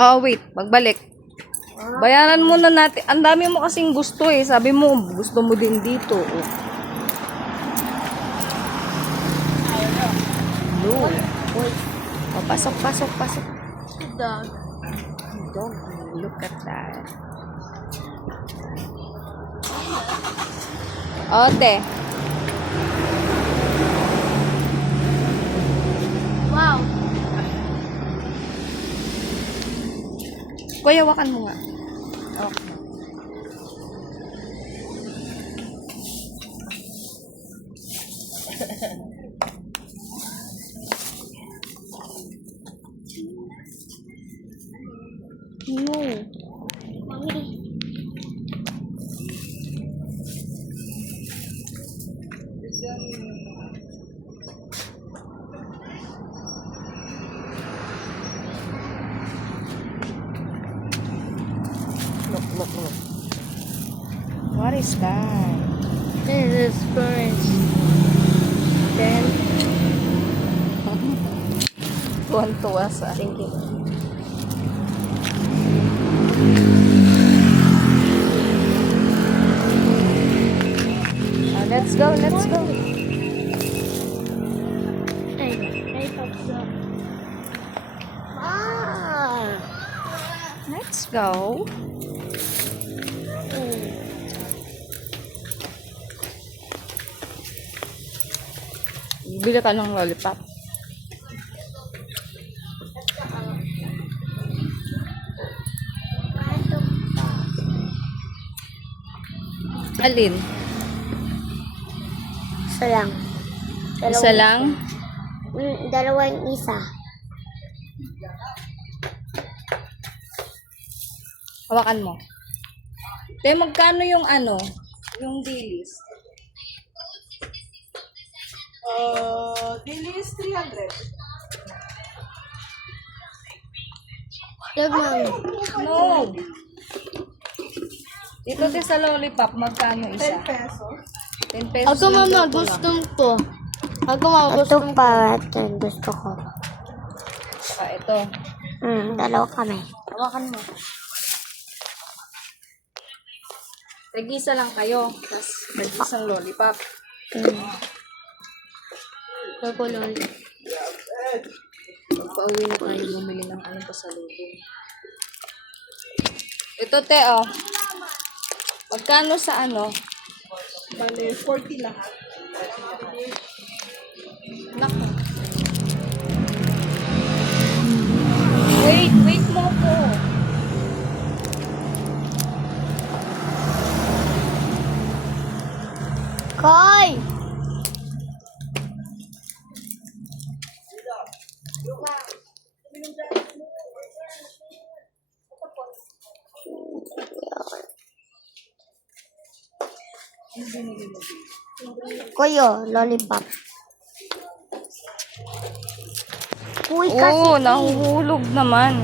Oh, wait. Magbalik. Bayaran muna natin. Ang dami mo kasing gusto eh. Sabi mo, gusto mo din dito. Oh. No. Oh, pasok. Dog. Dog. Look at that. Ote. Wow. Kuya, wakan mo nga. Okay. No. Mami. Look. What is that? This is French. Then, tuwan-tuwa sa. Thank you. Let's go. Ay, tapos. Let's go. Bili ka ng lollipop. Alin? Isa lang. Isa lang? Dalawang isa. Hawakan mo. Te, magkano yung ano? Yung dilis? Dilis 300. Tignan. No. Dito te sa lollipop, magkano isa? 10 pesos. 10 pesos. Ako mama, lang daw po gusto ko. Ako mama, gusto ko. Ito pa, ito gusto ko. lang. Ito. Dalawa kami. Hawakan mo. Tag-isa lang kayo. Tapos, tag-isang lollipop. Ako lang. Pagpa-uwi na tayo, bumili ng ano pa sa lubong. Ito, te, oh. Magkano sa ano? Bale, 40 lahat. Naku. Wait mo po. Koy! Kuyo, lollipop. Uy, kasi. Oo, nahuhulog naman.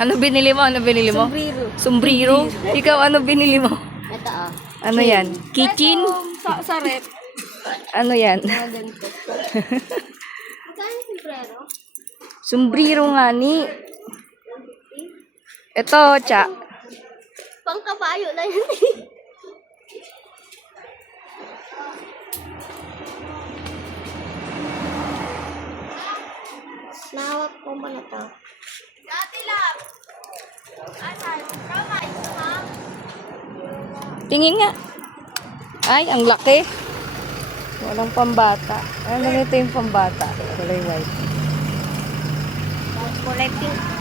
Ano binili mo? Sombrero. Ikaw, ano binili mo? Ito ah. Ano yan? Kitchen? Sa rep. Ano yan? Magkano yung sombrero? Sombrero nga ni. Ito, cha. Pang kabayo na yun. Nahawak ko muna to. Tingin nga. Ay, ang laki. Walang pambata. Ano nito yung pambata? Kulay white. Kulay pink.